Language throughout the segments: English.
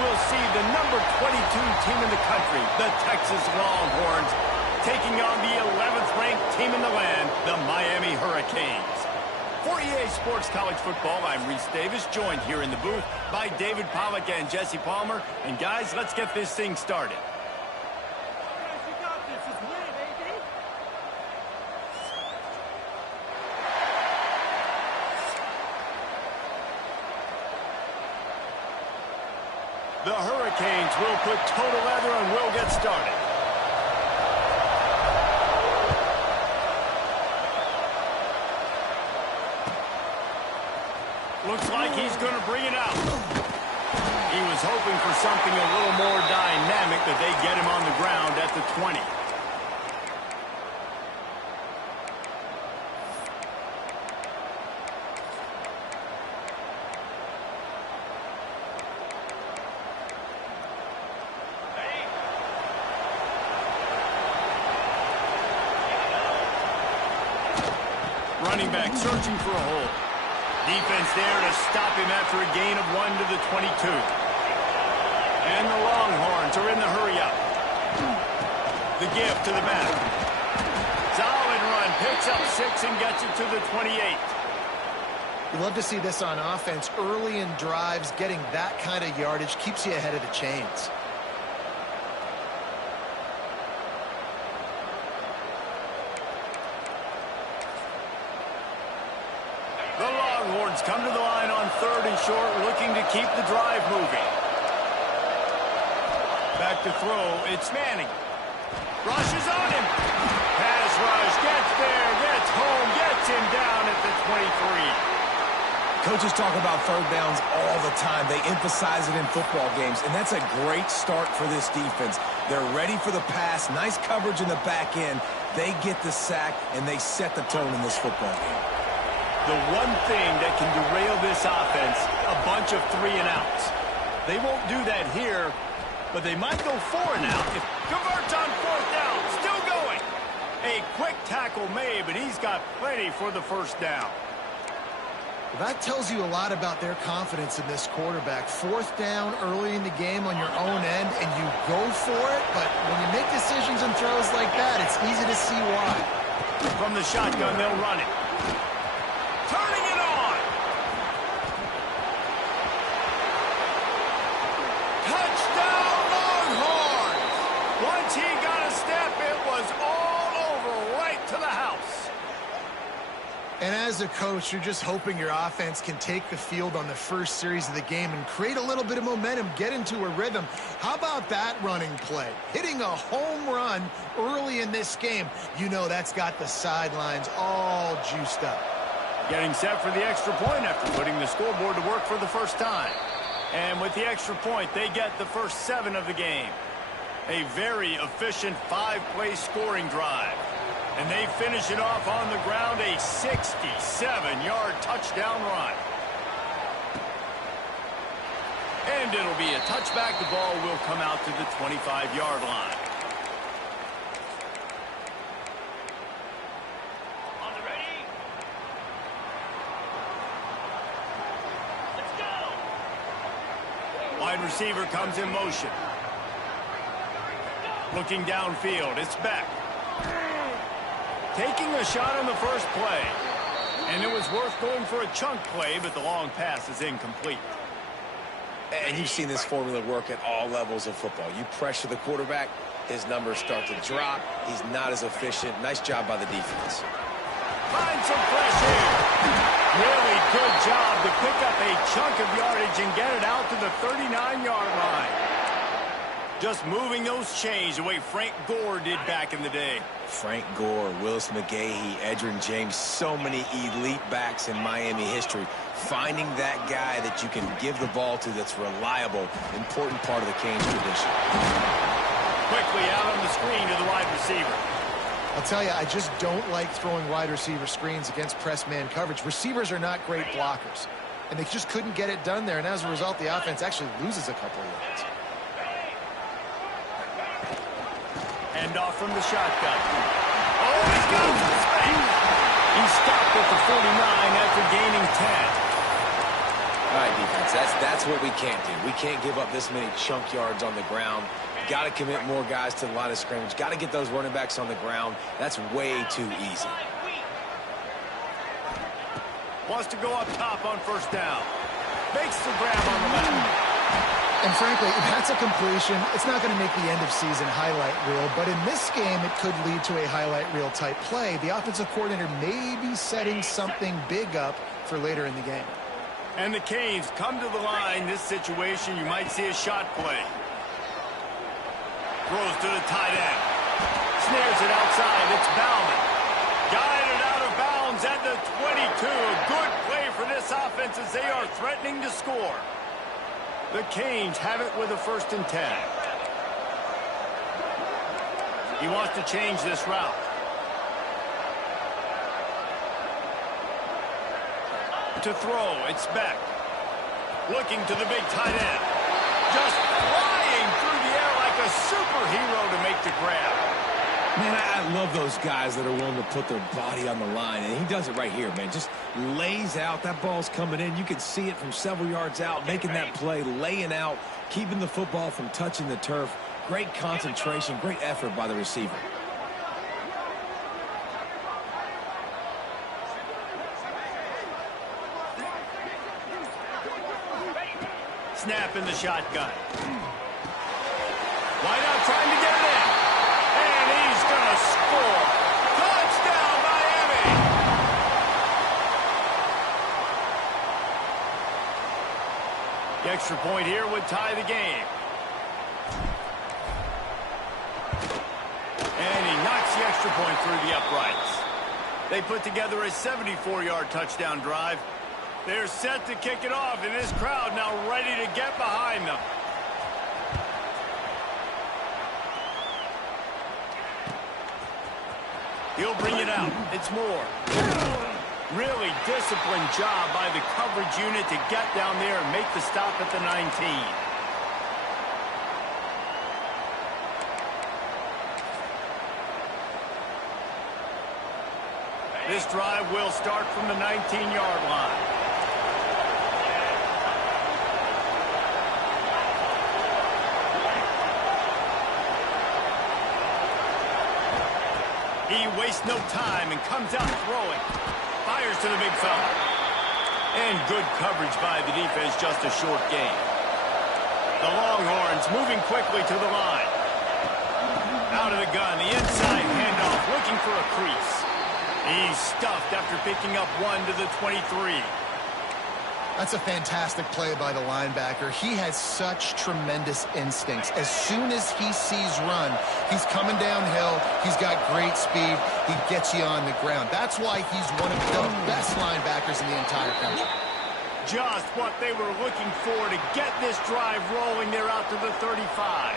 we'll see the number 22 team in the country, the Texas Longhorns, taking on the 11th ranked team in the land, the Miami Hurricanes. For EA Sports College Football, I'm Reese Davis, joined here in the booth by David Pollack and Jesse Palmer. And guys, let's get this thing started. The Hurricanes will put total leather and will get started. Looks like he's going to bring it out. He was hoping for something a little more dynamic, that they get him on the ground at the 20. Running back searching for a hole. Defense there to stop him after a gain of 1 to the 22. And the Longhorns are in the hurry-up. The give to the back. Solid run. Picks up 6 and gets it to the 28. You love to see this on offense. Early in drives, getting that kind of yardage keeps you ahead of the chains. The Longhorns come to the line on 3rd and short, looking to keep the drive moving. Back to throw, it's Manning. Rushes on him. Pass rush, gets there, gets home, gets him down at the 23. Coaches talk about 3rd downs all the time. They emphasize it in football games, and that's a great start for this defense. They're ready for the pass, nice coverage in the back end. They get the sack, and they set the tone in this football game. The one thing that can derail this offense, a bunch of 3 and outs. They won't do that here, but they might go 4 and out. If converts on 4th down, still going. A quick tackle made, but he's got plenty for the 1st down. That tells you a lot about their confidence in this quarterback. 4th down early in the game on your own end, and you go for it, but when you make decisions and throws like that, it's easy to see why. From the shotgun, they'll run it. Turning it on. Touchdown, Longhorns. Once he got a step, it was all over, right to the house. And as a coach, you're just hoping your offense can take the field on the first series of the game and create a little bit of momentum, get into a rhythm. How about that running play? Hitting a home run early in this game. You know that's got the sidelines all juiced up. Getting set for the extra point after putting the scoreboard to work for the first time. And with the extra point, they get the first 7 of the game. A very efficient 5-play scoring drive. And they finish it off on the ground, a 67-yard touchdown run. And it'll be a touchback. The ball will come out to the 25-yard line. Wide receiver comes in motion. Looking downfield, it's Beck. Taking a shot on the first play. And it was worth going for a chunk play, but the long pass is incomplete. And you've seen this formula work at all levels of football. You pressure the quarterback, his numbers start to drop. He's not as efficient. Nice job by the defense. Find some fresh air. Really good job to pick up a chunk of yardage and get it out to the 39-yard line. Just moving those chains the way Frank Gore did back in the day. Frank Gore, Willis McGahee, Edgerrin James, so many elite backs in Miami history. Finding that guy that you can give the ball to that's reliable, important part of the Canes tradition. Quickly out on the screen to the wide receiver. I'll tell you, I just don't like throwing wide receiver screens against press man coverage. Receivers are not great blockers, and they just couldn't get it done there, and as a result, the offense actually loses a couple of yards. Hand off from the shotgun. Oh, he's got some space. He stopped at the 49 after gaining 10. All right, defense, that's what we can't do. We can't give up this many chunk yards on the ground. Got to commit more guys to the line of scrimmage. Got to get those running backs on the ground. That's way too easy. Wants to go up top on first down. Makes the grab on the left. And frankly, if that's a completion, it's not going to make the end-of-season highlight reel. But in this game, it could lead to a highlight reel type play. The offensive coordinator may be setting something big up for later in the game. And the Canes come to the line. This situation, you might see a shot play. Throws to the tight end. Snares it outside. It's Bauman. Guided out of bounds at the 22. Good play for this offense as they are threatening to score. The Canes have it with a 1st and 10. He wants to change this route. To throw, it's Beck. Looking to the big tight end. Just flying through the air like a superhero to make the grab. Man, I love those guys that are willing to put their body on the line, and he does it right here, man. Just lays out. That ball's coming in. You can see it from several yards out, making that play, laying out, keeping the football from touching the turf. Great concentration, great effort by the receiver. Snap in the shotgun. Wide out trying to get it in. And he's going to score. Touchdown, Miami! The extra point here would tie the game. And he knocks the extra point through the uprights. They put together a 74-yard touchdown drive. They're set to kick it off, and this crowd now ready to get behind them. He'll bring it out. It's Moore. Really disciplined job by the coverage unit to get down there and make the stop at the 19. This drive will start from the 19-yard line. He wastes no time and comes out throwing. Fires to the big fella. And good coverage by the defense, just a short gain. The Longhorns moving quickly to the line. Out of the gun, the inside handoff, looking for a crease. He's stuffed after picking up 1 to the 23. That's a fantastic play by the linebacker. He has such tremendous instincts. As soon as he sees run, he's coming downhill. He's got great speed. He gets you on the ground. That's why he's one of the best linebackers in the entire country. Just what they were looking for to get this drive rolling. They're out to the 35.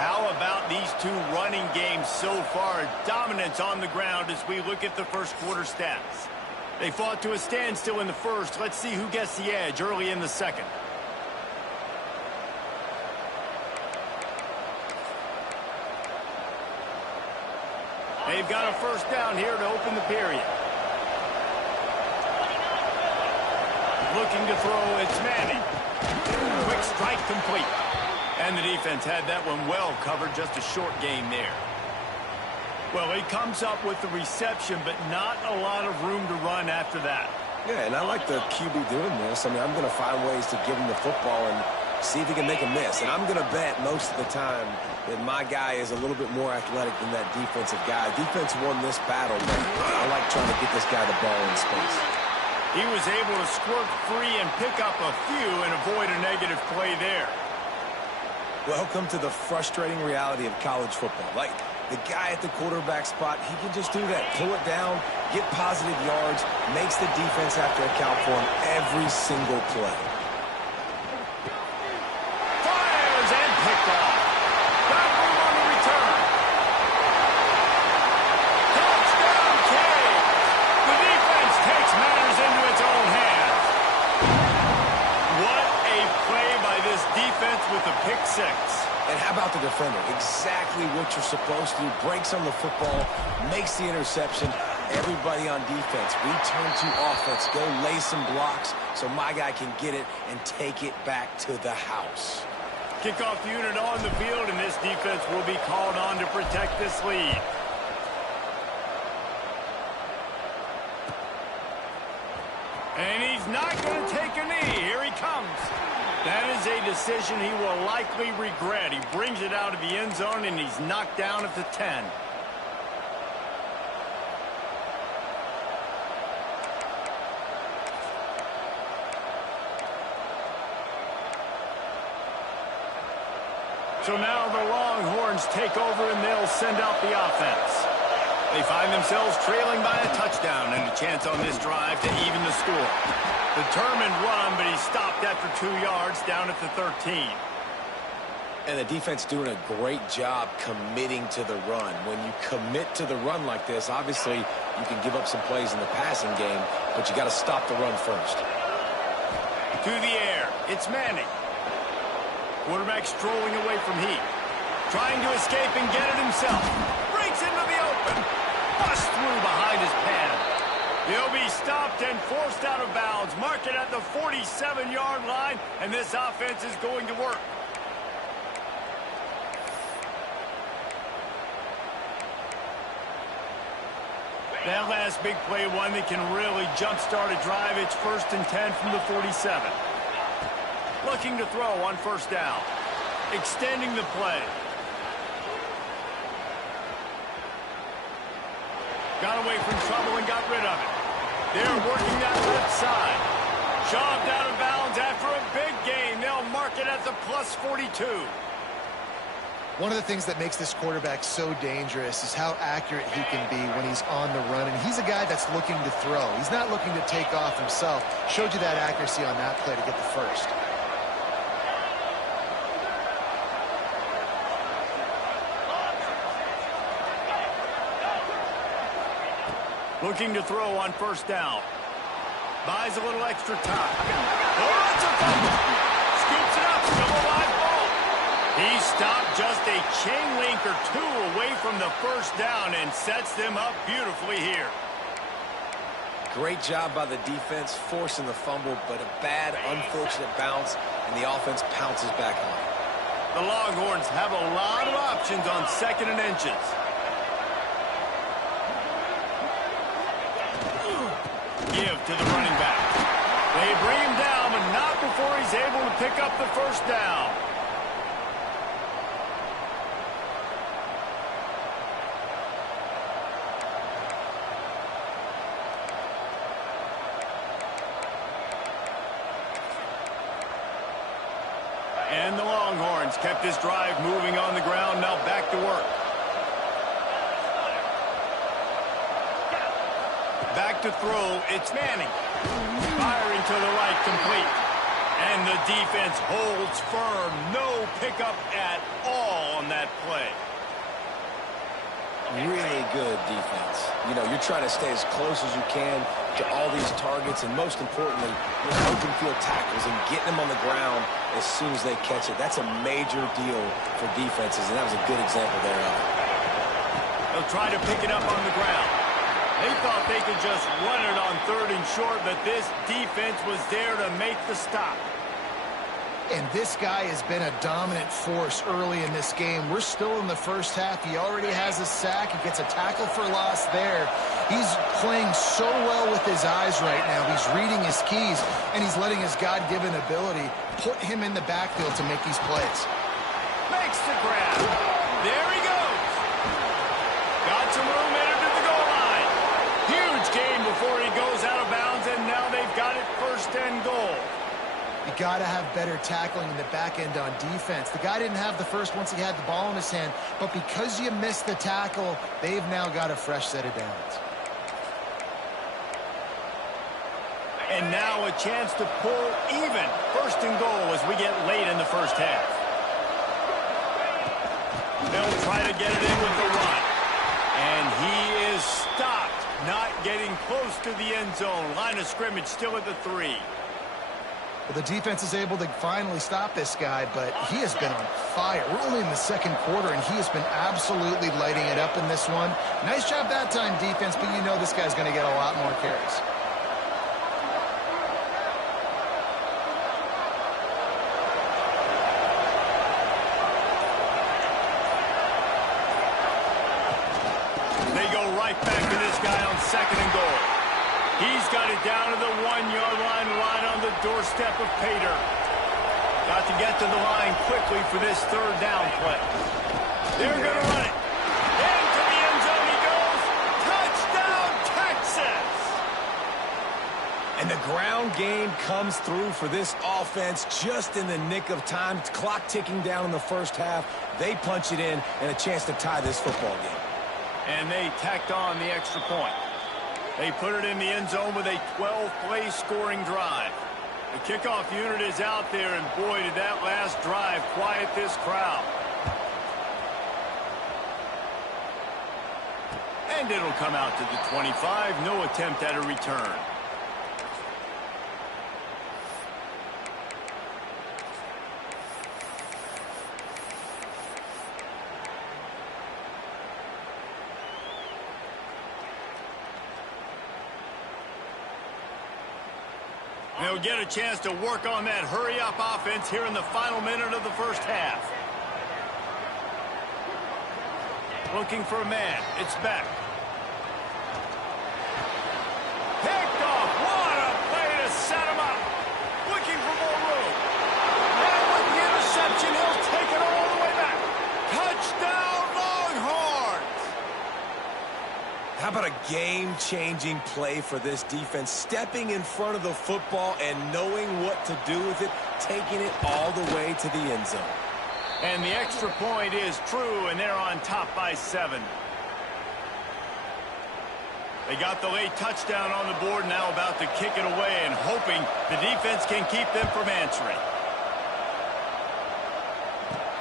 How about these two running games so far? Dominance on the ground as we look at the first quarter stats. They fought to a standstill in the first. Let's see who gets the edge early in the second. They've got a first down here to open the period. Looking to throw, it's Manning. Quick strike complete. And the defense had that one well covered, just a short gain there. Well, he comes up with the reception, but not a lot of room to run after that. Yeah, and I like the QB doing this. I mean, I'm going to find ways to give him the football and see if he can make a miss. And I'm going to bet most of the time that my guy is a little bit more athletic than that defensive guy. Defense won this battle, but I like trying to get this guy the ball in space. He was able to squirt free and pick up a few and avoid a negative play there. Welcome to the frustrating reality of college football. Like, the guy at the quarterback spot, he can just do that. Pull it down, get positive yards, makes the defense have to account for him every single play. Fires and picked off. Got room on the return. Touchdown, Canes. The defense takes matters into its own hands. What a play by this defense with a pick six. And how about the defender? Exactly what you're supposed to do. Breaks on the football, makes the interception, everybody on defense, we turn to offense. Go lay some blocks so my guy can get it and take it back to the house. Kickoff unit on the field, and this defense will be called on to protect this lead. And he's not going to take a knee. Here he comes. That is a decision he will likely regret. He brings it out of the end zone, and he's knocked down at the 10. So now the Longhorns take over, and they'll send out the offense. They find themselves trailing by a touchdown and a chance on this drive to even the score. Determined run, but he stopped after 2 yards down at the 13. And the defense doing a great job committing to the run. When you commit to the run like this, obviously you can give up some plays in the passing game, but you got to stop the run first. To the air, it's Manning. Quarterback strolling away from Heat. Trying to escape and get it himself. Breaks into the open. Bust through behind his pad. He'll be stopped and forced out of bounds. Mark it at the 47-yard line, and this offense is going to work. That last big play, one that can really jumpstart a drive. It's 1st and 10 from the 47. Looking to throw on 1st down. Extending the play. Got away from trouble and got rid of it. They're working that left side. Shoved out of bounds after a big gain. They'll mark it at the plus 42. One of the things that makes this quarterback so dangerous is how accurate he can be when he's on the run. And he's a guy that's looking to throw. He's not looking to take off himself. Showed you that accuracy on that play to get the first. Looking to throw on 1st down. Buys a little extra time. Oh, it's a fumble. Scoops it up. Still a live ball. He stopped just a chain link or 2 away from the 1st down and sets them up beautifully here. Great job by the defense, forcing the fumble, but a bad, unfortunate bounce, and the offense pounces back on it. The Longhorns have a lot of options on 2nd and inches. Give to the running back. They bring him down, but not before he's able to pick up the 1st down. And the Longhorns kept this drive moving on the ground. Now back to work. Back to throw, it's Manning. Firing to the right, complete. And the defense holds firm. No pickup at all on that play. Really good defense. You know, you're trying to stay as close as you can to all these targets, and most importantly, those open field tackles and getting them on the ground as soon as they catch it. That's a major deal for defenses, and that was a good example thereof. They'll try to pick it up on the ground. They thought they could just run it on 3rd and short, but this defense was there to make the stop. And this guy has been a dominant force early in this game. We're still in the 1st half. He already has a sack. He gets a tackle for loss there. He's playing so well with his eyes right now. He's reading his keys, and he's letting his God-given ability put him in the backfield to make these plays. Makes the grab. There he goes. Got some room entered to the goal line. Huge gain before he goes out of bounds, and now they've got it 1st and goal. You got to have better tackling in the back end on defense. The guy didn't have the first once he had the ball in his hand, but because you missed the tackle, they've now got a fresh set of downs. And now a chance to pull even 1st and goal as we get late in the 1st half. They'll try to get it in with the run. And he is stopped, not getting close to the end zone. Line of scrimmage still at the 3. Well, the defense is able to finally stop this guy, but he has been on fire. We're only in the second quarter, and he has been absolutely lighting it up in this one. Nice job that time, defense, but you know this guy's going to get a lot more carries. They go right back to this guy on 2nd and goal. He's got it down to the 1-yard line, right on the doorstep of Pater. Got to get to the line quickly for this 3rd down play. They're going to run it. Into the end zone he goes. Touchdown, Texas! And the ground game comes through for this offense just in the nick of time. Clock ticking down in the first half. They punch it in and a chance to tie this football game. And they tacked on the extra point. They put it in the end zone with a 12-play scoring drive. The kickoff unit is out there, and boy, did that last drive quiet this crowd. And it'll come out to the 25. No attempt at a return. They'll get a chance to work on that hurry-up offense here in the final minute of the first half. Looking for a man. It's back. Picked off. What a play to set him up. Looking for more room. And with the interception, he'll take it all the way back. Touchdown, Longhorns! How about a game-changing play for this defense? Stepping in front of the football and knowing what to do with it, taking it all the way to the end zone. And the extra point is true, and they're on top by 7. They got the late touchdown on the board, now about to kick it away and hoping the defense can keep them from answering.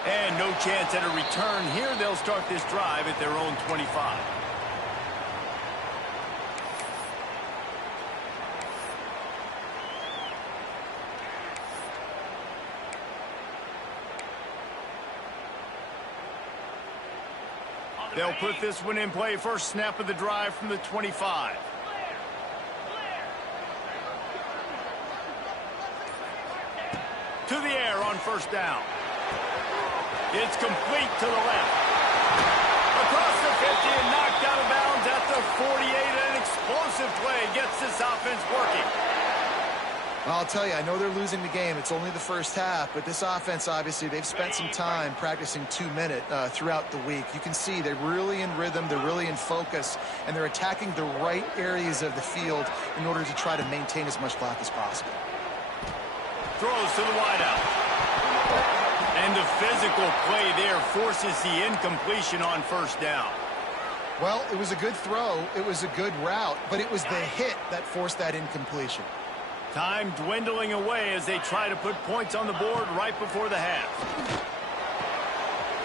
And no chance at a return here. They'll start this drive at their own 25. They'll put this one in play. First snap of the drive from the 25. To the air on first down. It's complete to the left. Across the 50 and knocked out of bounds at the 48. An explosive play gets this offense working. I'll tell you, I know they're losing the game. It's only the first half, but this offense, obviously, they've spent some time practicing 2-minute throughout the week. You can see they're really in rhythm, they're really in focus, and they're attacking the right areas of the field in order to try to maintain as much clock as possible. Throws to the wideout. And the physical play there forces the incompletion on first down. Well, it was a good throw, it was a good route, but it was the hit that forced that incompletion. Time dwindling away as they try to put points on the board right before the half.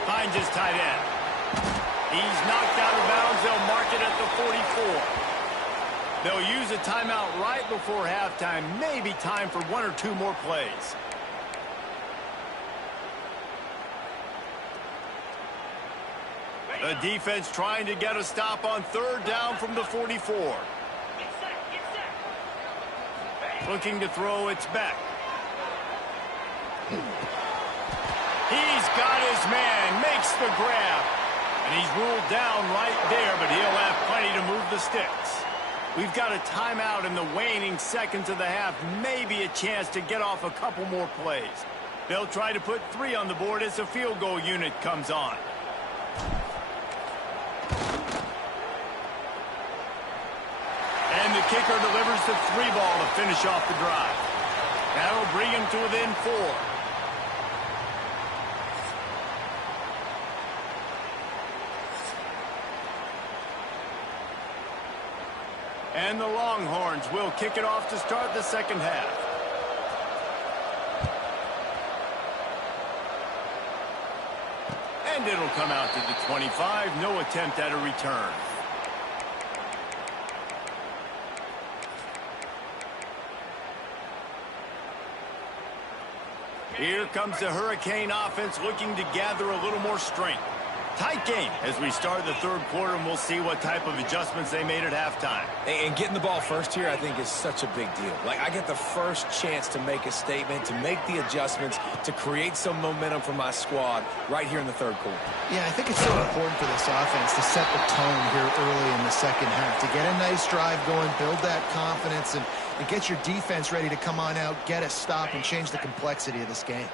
Finds his tight end. He's knocked out of bounds. They'll mark it at the 44. They'll use a timeout right before halftime. Maybe time for 1 or 2 more plays. The defense trying to get a stop on third down from the 44. Looking to throw, it's back. He's got his man, makes the grab. And he's ruled down right there, but he'll have plenty to move the sticks. We've got a timeout in the waning seconds of the half. Maybe a chance to get off a couple more plays. They'll try to put 3 on the board as the field goal unit comes on. And the kicker delivers the 3 ball to finish off the drive. That'll bring him to within 4. And the Longhorns will kick it off to start the second half. And it'll come out to the 25. No attempt at a return. Here comes the Hurricane offense looking to gather a little more strength. Tight game as we start the third quarter, and we'll see what type of adjustments they made at halftime. And getting the ball first here, I think, is such a big deal. Like, I get the first chance to make a statement, to make the adjustments, to create some momentum for my squad right here in the third quarter. Yeah, I think it's so important for this offense to set the tone here early in the second half, to get a nice drive going, build that confidence, and get your defense ready to come on out, get a stop, and change the complexity of this game.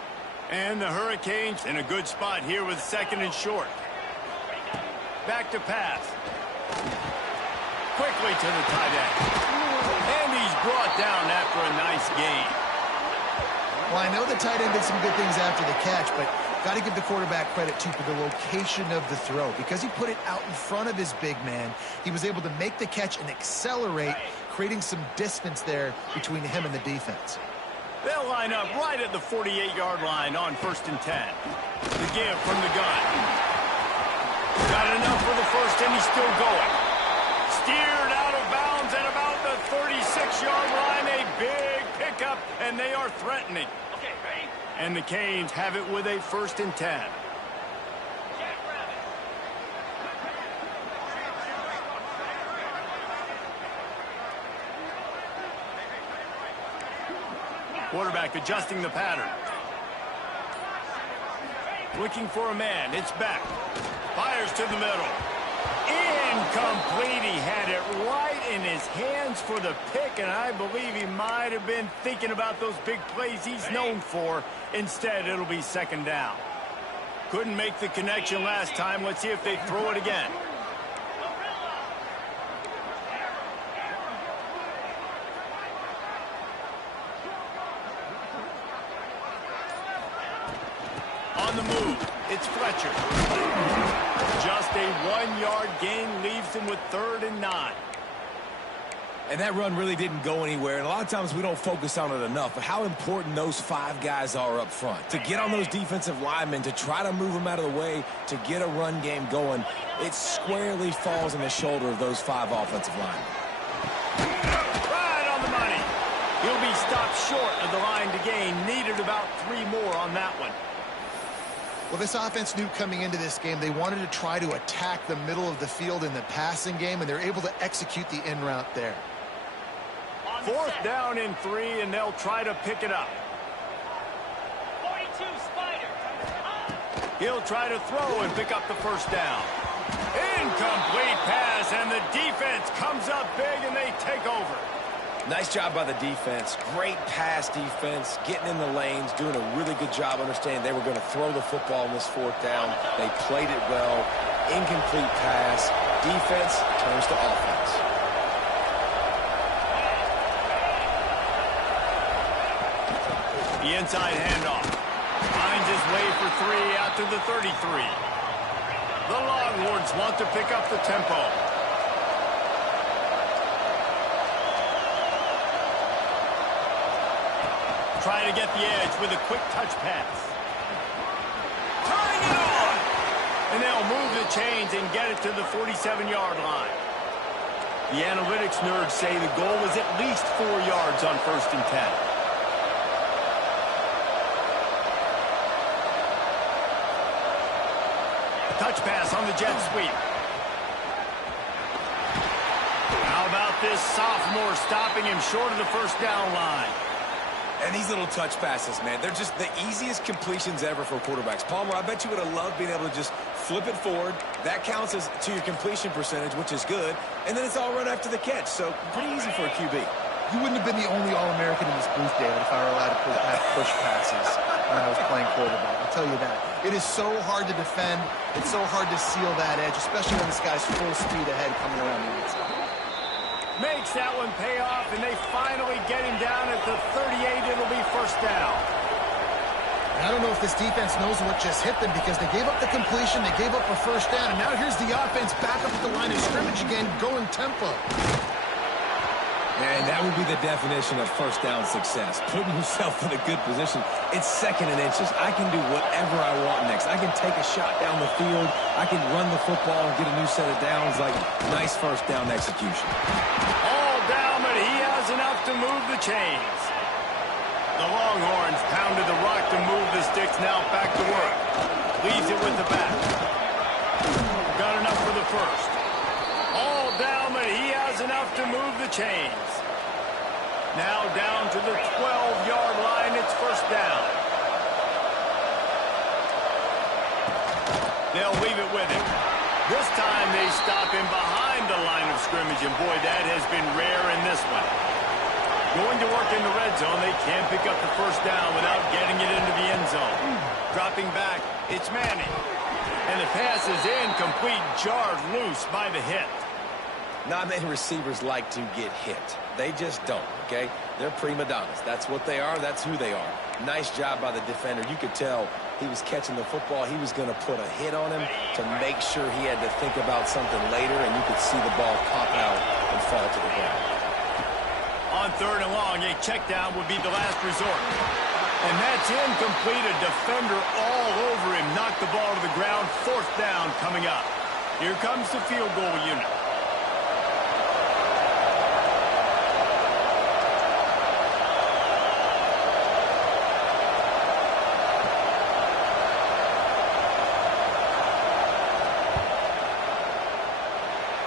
And the Hurricanes in a good spot here with second and short. Back to pass. Quickly to the tight end. And he's brought down after a nice gain. Well, I know the tight end did some good things after the catch, but got to give the quarterback credit, too, for the location of the throw. Because he put it out in front of his big man, he was able to make the catch and accelerate, creating some distance there between him and the defense. They'll line up right at the 48-yard line on 1st and 10. The give from the gun. Got enough for the first, and he's still going. Steered out of bounds at about the 36-yard line. A big pickup, and they are threatening. Okay, ready? And the Canes have it with a 1st and 10. Quarterback adjusting the pattern. Looking for a man. It's back. Fires to the middle. Incomplete. He had it right in his hands for the pick, and I believe he might have been thinking about those big plays he's known for. Instead, it'll be second down. Couldn't make the connection last time. Let's see if they throw it again. On the move, it's Fletcher. Just a 1-yard gain leaves him with 3rd and 9. And that run really didn't go anywhere, and a lot of times we don't focus on it enough, but how important those 5 guys are up front. To get on those defensive linemen, to try to move them out of the way, to get a run game going, it squarely falls on the shoulder of those 5 offensive linemen. Right on the money. He'll be stopped short of the line to gain. Needed about 3 more on that one. Well, this offense knew coming into this game they wanted to try to attack the middle of the field in the passing game, and they're able to execute the in route there. 4th down and 3, and they'll try to pick it up. 42 Spider. He'll try to throw and pick up the 1st down. Incomplete pass, and the defense comes up big, and they take over. Nice job by the defense. Great pass defense, getting in the lanes, doing a really good job understanding they were going to throw the football on this 4th down. They played it well. Incomplete pass. Defense turns to offense. The inside handoff. Finds his way for 3 out to the 33. The Longhorns want to pick up the tempo. Trying to get the edge with a quick touch pass. Tying it on! And they'll move the chains and get it to the 47-yard line. The analytics nerds say the goal is at least 4 yards on 1st and 10. Touch pass on the jet sweep. How about this sophomore stopping him short of the 1st down line? And these little touch passes, man, they're just the easiest completions ever for quarterbacks. Palmer, I bet you would have loved being able to just flip it forward. That counts as to your completion percentage, which is good. And then it's all run after the catch, so pretty easy for a QB. You wouldn't have been the only All-American in this booth, David, if I were allowed to have push passes when I was playing quarterback. I'll tell you that. It is so hard to defend. It's so hard to seal that edge, especially when this guy's full speed ahead coming around the inside. Makes that one pay off, and they finally get him down at the 38. It'll be 1st down. I don't know if this defense knows what just hit them because they gave up the completion, they gave up a 1st down, and now here's the offense back up at the line of scrimmage again, going tempo. And that would be the definition of 1st down success. Putting yourself in a good position. It's 2nd and inches. I can do whatever I want next. I can take a shot down the field. I can run the football and get a new set of downs. Like, nice 1st down execution. All down, but he has enough to move the chains. The The Longhorns pounded the rock to move the sticks, now back to work. Leaves it with the back. Got enough for the first. All down, but he has enough to move the chains. Now down to the 12-yard line. It's first down. They'll leave it with him. This time they stop him behind the line of scrimmage, and boy, that has been rare in this one. Going to work in the red zone, they can't pick up the first down without getting it into the end zone. Dropping back, it's Manning. And the pass is incomplete, jarred loose by the hit. Not many receivers like to get hit. They just don't, okay? They're prima donnas. That's what they are. That's who they are. Nice job by the defender. You could tell he was catching the football. He was going to put a hit on him to make sure he had to think about something later, and you could see the ball pop out and fall to the ground. On third and long, a check down would be the last resort. And that's incomplete. A defender all over him. Knocked the ball to the ground. Fourth down coming up. Here comes the field goal unit.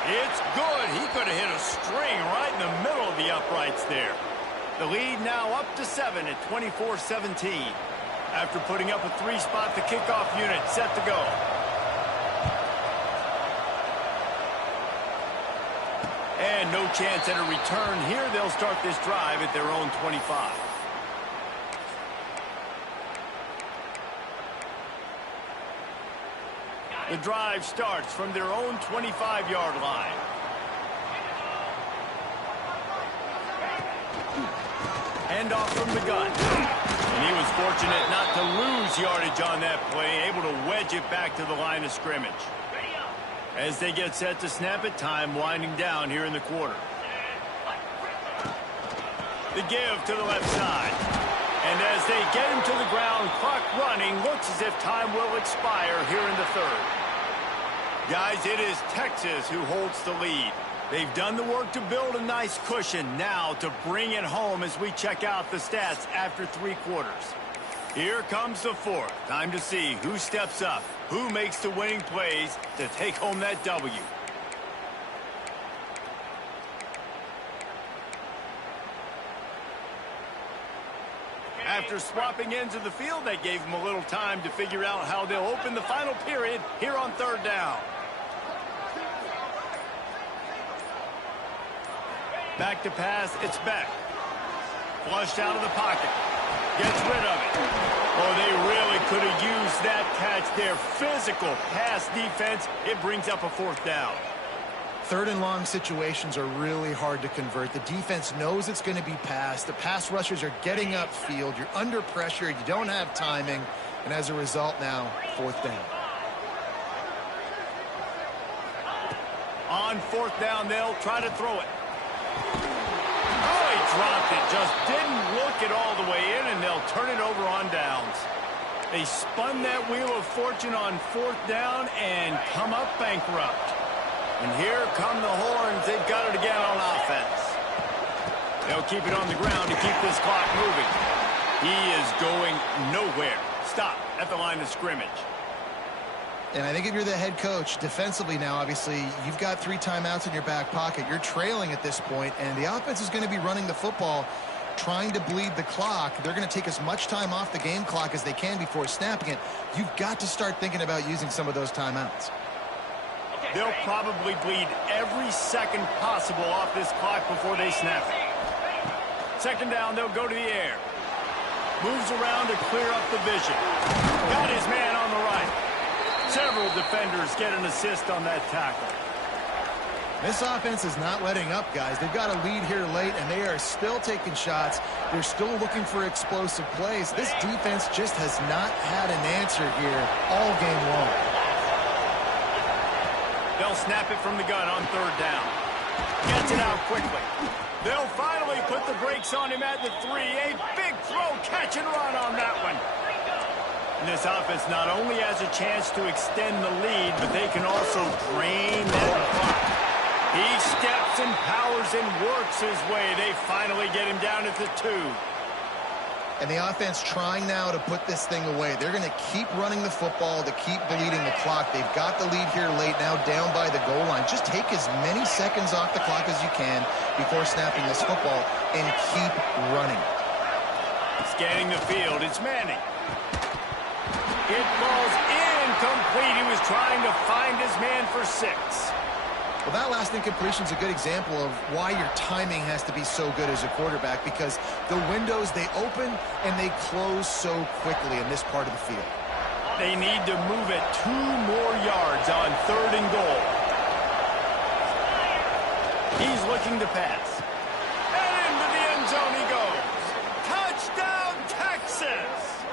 It's good. He could have hit a string right in the middle of the uprights there. The lead now up to 7 at 24-17. After putting up a three-spot, the kickoff unit set to go. And no chance at a return here. They'll start this drive at their own 25. The drive starts from their own 25-yard line. Hand off from the gun. And he was fortunate not to lose yardage on that play, able to wedge it back to the line of scrimmage. As they get set to snap it, time winding down here in the quarter. The give to the left side. And as they get him to the ground, clock running, looks as if time will expire here in the third. Guys, it is Texas who holds the lead. They've done the work to build a nice cushion. Now to bring it home as we check out the stats after three quarters. Here comes the fourth. Time to see who steps up, who makes the winning plays to take home that W. After swapping ends of the field, that gave them a little time to figure out how they'll open the final period here on third down. Back to pass, it's Beck. Flushed out of the pocket. Gets rid of it. Oh, they really could have used that catch there. Physical pass defense. It brings up a fourth down. Third and long situations are really hard to convert. The defense knows it's going to be passed. The pass rushers are getting upfield. You're under pressure. You don't have timing. And as a result now, fourth down. On fourth down, they'll try to throw it. Oh, he dropped it. Just didn't look it all the way in, and they'll turn it over on downs. They spun that wheel of fortune on fourth down and come up bankrupt. And here come the horns. They've got it again on offense. They'll keep it on the ground to keep this clock moving. He is going nowhere. Stop at the line of scrimmage. And I think if you're the head coach, defensively now, obviously, you've got 3 timeouts in your back pocket. You're trailing at this point, and the offense is going to be running the football, trying to bleed the clock. They're going to take as much time off the game clock as they can before snapping it. You've got to start thinking about using some of those timeouts. They'll probably bleed every second possible off this clock before they snap it. Second down, they'll go to the air. Moves around to clear up the vision. Got his man on the right. Several defenders get an assist on that tackle. This offense is not letting up, guys. They've got a lead here late, and they are still taking shots. They're still looking for explosive plays. This defense just has not had an answer here all game long. They'll snap it from the gun on third down. Gets it out quickly. They'll finally put the brakes on him at the 3. A big throw, catch and run on that one. And this offense not only has a chance to extend the lead, but they can also drain that clock. He steps and powers and works his way. They finally get him down at the 2. And the offense trying now to put this thing away. They're going to keep running the football to keep bleeding the clock. They've got the lead here late, now down by the goal line. Just take as many seconds off the clock as you can before snapping this football and keep running. Scanning the field, it's Manning. It falls incomplete. He was trying to find his man for 6. Well, that last incompletion is a good example of why your timing has to be so good as a quarterback, because the windows, they open and they close so quickly in this part of the field. They need to move it 2 more yards on 3rd and goal. He's looking to pass. And into the end zone he goes. Touchdown, Texas!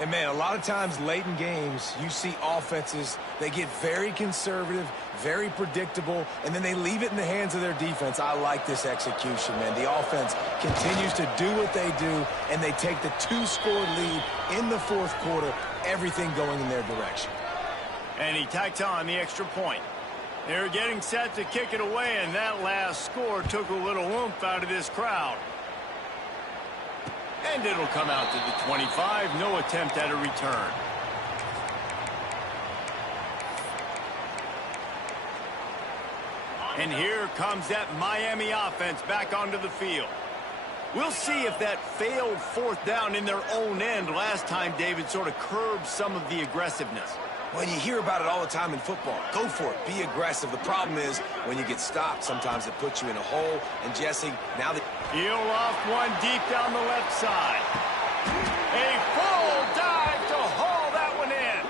And, man, a lot of times late in games, you see offenses, they get very conservative, very predictable, and then they leave it in the hands of their defense. I like this execution, man. The offense continues to do what they do, and they take the 2-score lead in the 4th quarter, everything going in their direction. And he tacks on the extra point. They're getting set to kick it away, and that last score took a little oomph out of this crowd. And it'll come out to the 25. No attempt at a return. And here comes that Miami offense back onto the field. We'll see if that failed 4th down in their own end last time, David, sort of curbed some of the aggressiveness. Well, you hear about it all the time in football. Go for it. Be aggressive. The problem is when you get stopped, sometimes it puts you in a hole. And, Jesse, now that... He'll off one deep down the left side. A full dive to haul that one in.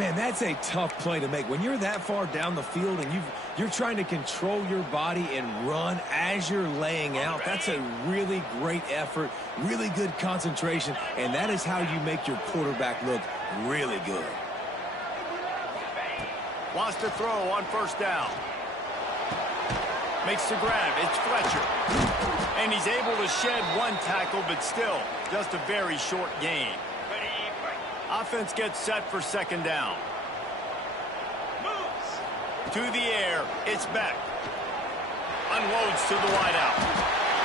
Man, that's a tough play to make. When you're that far down the field and you're trying to control your body and run as you're laying out, that's a really great effort, really good concentration, and that is how you make your quarterback look really good. Wants to throw on 1st down. Makes the grab. It's Fletcher. And he's able to shed 1 tackle, but still just a very short gain. Offense gets set for 2nd down. To the air. It's Beck. Unloads to the wideout.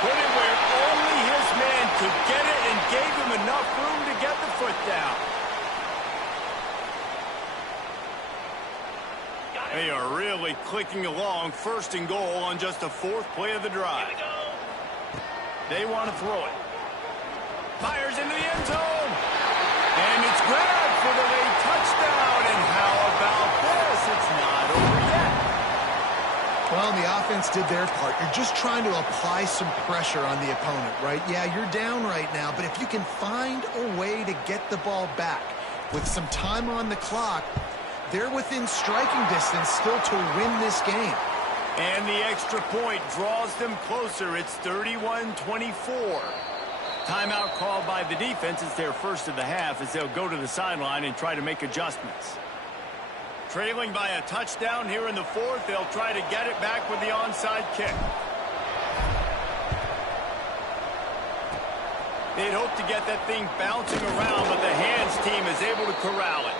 Put it where only his man could get it and gave him enough room to get the foot down. They are really clicking along. 1st and goal on just the 4th play of the drive. They want to throw it. Fires into the end zone. And it's grabbed for the late touchdown. And how about this? It's not over yet. Well, the offense did their part. You're just trying to apply some pressure on the opponent, right? Yeah, you're down right now, but if you can find a way to get the ball back with some time on the clock, they're within striking distance still to win this game. And the extra point draws them closer. It's 31-24. Timeout called by the defense. It's their first of the half as they'll go to the sideline and try to make adjustments. Trailing by a touchdown here in the 4th. They'll try to get it back with the onside kick. They'd hope to get that thing bouncing around, but the hands team is able to corral it.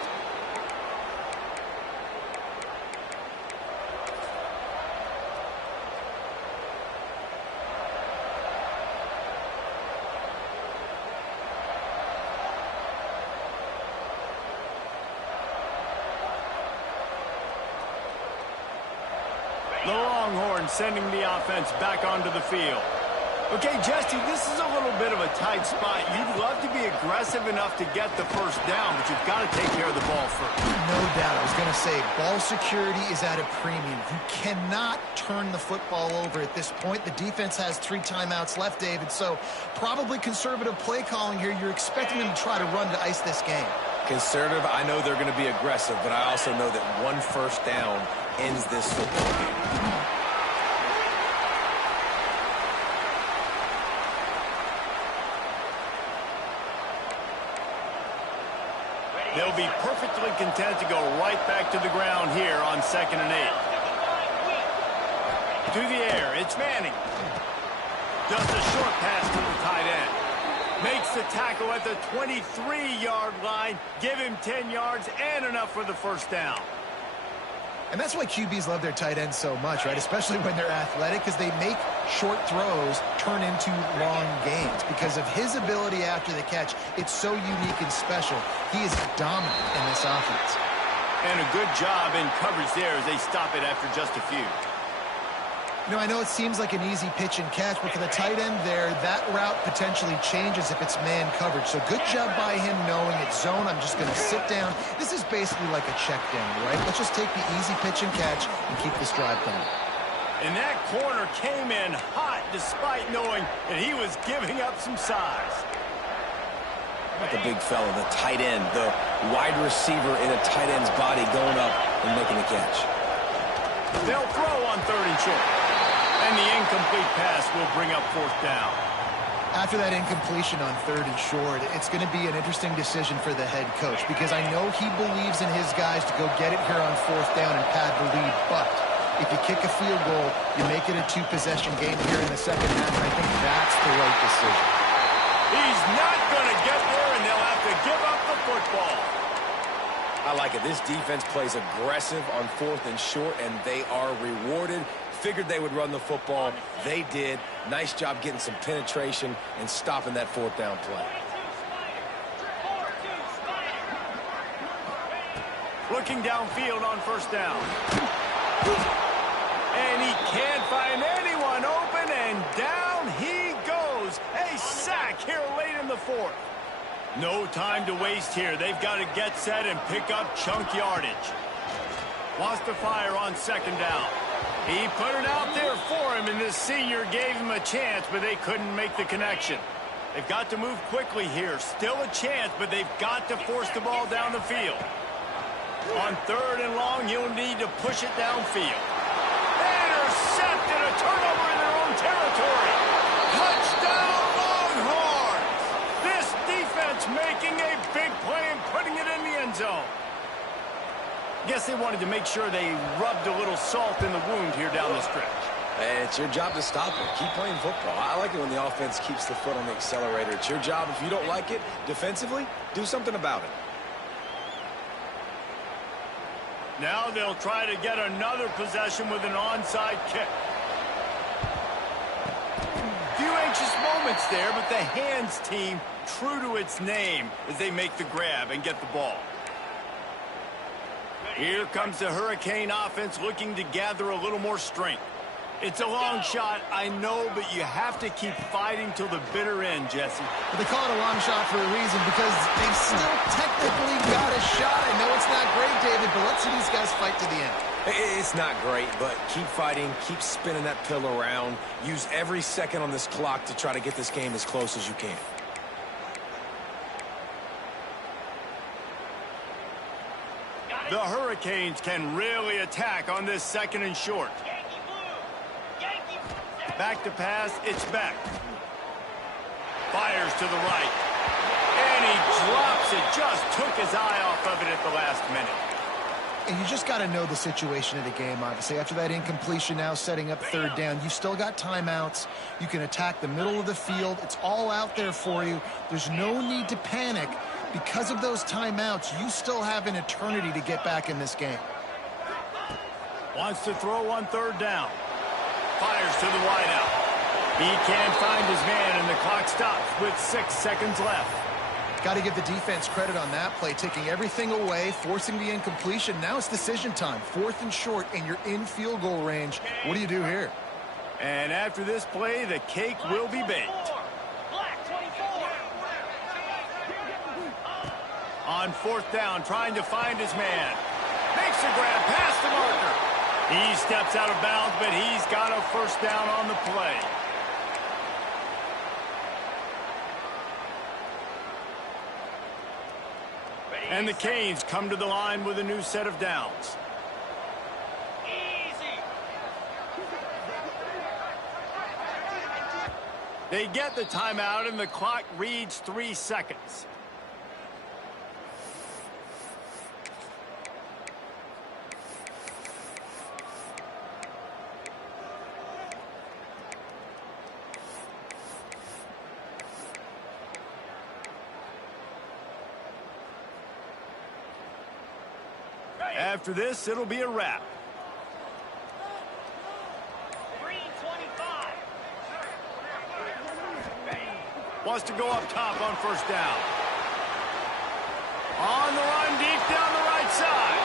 The Longhorns sending the offense back onto the field. Okay, Jesse, this is a little bit of a tight spot. You'd love to be aggressive enough to get the 1st down, but you've got to take care of the ball first. No doubt. I was going to say, ball security is at a premium. You cannot turn the football over at this point. The defense has 3 timeouts left, David, so probably conservative play calling here. You're expecting them to try to run to ice this game. Conservative, I know they're going to be aggressive, but I also know that 1 1st down ends this football game. They'll be perfectly content to go right back to the ground here on 2nd and 8. To the air, it's Manning. Just a short pass to the tight end. Makes the tackle at the 23-yard line. Give him 10 yards and enough for the 1st down. And that's why QBs love their tight ends so much, right? Especially when they're athletic, because they make short throws turn into long gains. Because of his ability after the catch, it's so unique and special. He is dominant in this offense. And a good job in coverage there as they stop it after just a few. You know, I know it seems like an easy pitch and catch, but for the tight end there, that route potentially changes if it's man coverage. So good job by him knowing it's zone. I'm just going to sit down. This is basically like a check down, right? Let's just take the easy pitch and catch and keep this drive going. And that corner came in hot despite knowing that he was giving up some size. Not the big fella, the tight end, the wide receiver in a tight end's body going up and making the catch. They'll throw on 3rd and short. And the incomplete pass will bring up 4th down. After that incompletion on 3rd and short, it's going to be an interesting decision for the head coach because I know he believes in his guys to go get it here on 4th down and pad the lead. But if you kick a field goal, you make it a 2-possession game here in the second half, and I think that's the right decision. He's not going to get there, and they'll have to give up the football. I like it. This defense plays aggressive on 4th and short, and they are rewarded. Figured they would run the football. They did. Nice job getting some penetration and stopping that 4th down play. Looking downfield on 1st down. And he can't find anyone open, and down he goes. A sack here late in the 4th. No time to waste here. They've got to get set and pick up chunk yardage. Wants to fire on 2nd down. He put it out there for him, and this senior gave him a chance, but they couldn't make the connection. They've got to move quickly here. Still a chance, but they've got to force the ball down the field. On 3rd and long, he'll need to push it downfield. Intercepted, a turnover in their own territory. Touchdown, Longhorns! This defense making a big play and putting it in the end zone. Guess they wanted to make sure they rubbed a little salt in the wound here down the stretch. It's your job to stop it. Keep playing football. I like it when the offense keeps the foot on the accelerator. It's your job. If you don't like it defensively, do something about it. Now they'll try to get another possession with an onside kick. Few anxious moments there, but the hands team true to its name as they make the grab and get the ball. Here comes the Hurricane offense looking to gather a little more strength. It's a long shot, I know, but you have to keep fighting till the bitter end, Jesse. But they call it a long shot for a reason because they've still technically got a shot. I know it's not great, David, but let's see these guys fight to the end. It's not great, but keep fighting, keep spinning that pill around. Use every second on this clock to try to get this game as close as you can. The Hurricanes can really attack on this 2nd and short. Back to pass, it's Beck. Fires to the right. And he drops it, just took his eye off of it at the last minute. And you just got to know the situation of the game, obviously. After that incompletion, now setting up 3rd down, you've still got timeouts. You can attack the middle of the field. It's all out there for you. There's no need to panic. Because of those timeouts, you still have an eternity to get back in this game. Wants to throw on 3rd down. Fires to the wideout. He can't find his man, and the clock stops with 6 seconds left. Got to give the defense credit on that play, taking everything away, forcing the incompletion. Now it's decision time. 4th and short, and you're in field goal range. What do you do here? And after this play, the cake will be baked. On 4th down, trying to find his man. Makes a grab past the marker. He steps out of bounds, but he's got a 1st down on the play. And the Canes come to the line with a new set of downs. They get the timeout, and the clock reads 3 seconds. After this, it'll be a wrap. Wants to go up top on first down. On the run, deep down the right side.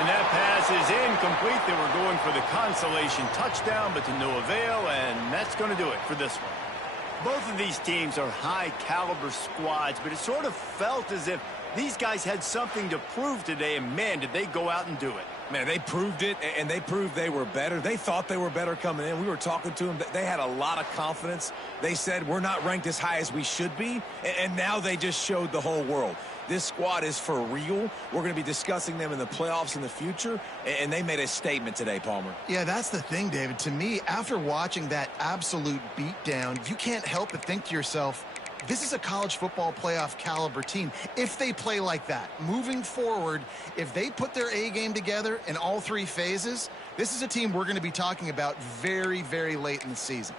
And that pass is incomplete. They were going for the consolation touchdown, but to no avail, and that's going to do it for this one. Both of these teams are high-caliber squads, but it sort of felt as if these guys had something to prove today, and man, did they go out and do it. Man, they proved it, and they proved they were better. They thought they were better coming in. We were talking to them. They had a lot of confidence. They said, we're not ranked as high as we should be, and now they just showed the whole world. This squad is for real. We're going to be discussing them in the playoffs in the future, and they made a statement today, Palmer. Yeah, that's the thing, David. To me, after watching that absolute beatdown, you can't help but think to yourself, this is a college football playoff caliber team. If they play like that, moving forward, if they put their A game together in all three phases, this is a team we're going to be talking about very, very late in the season.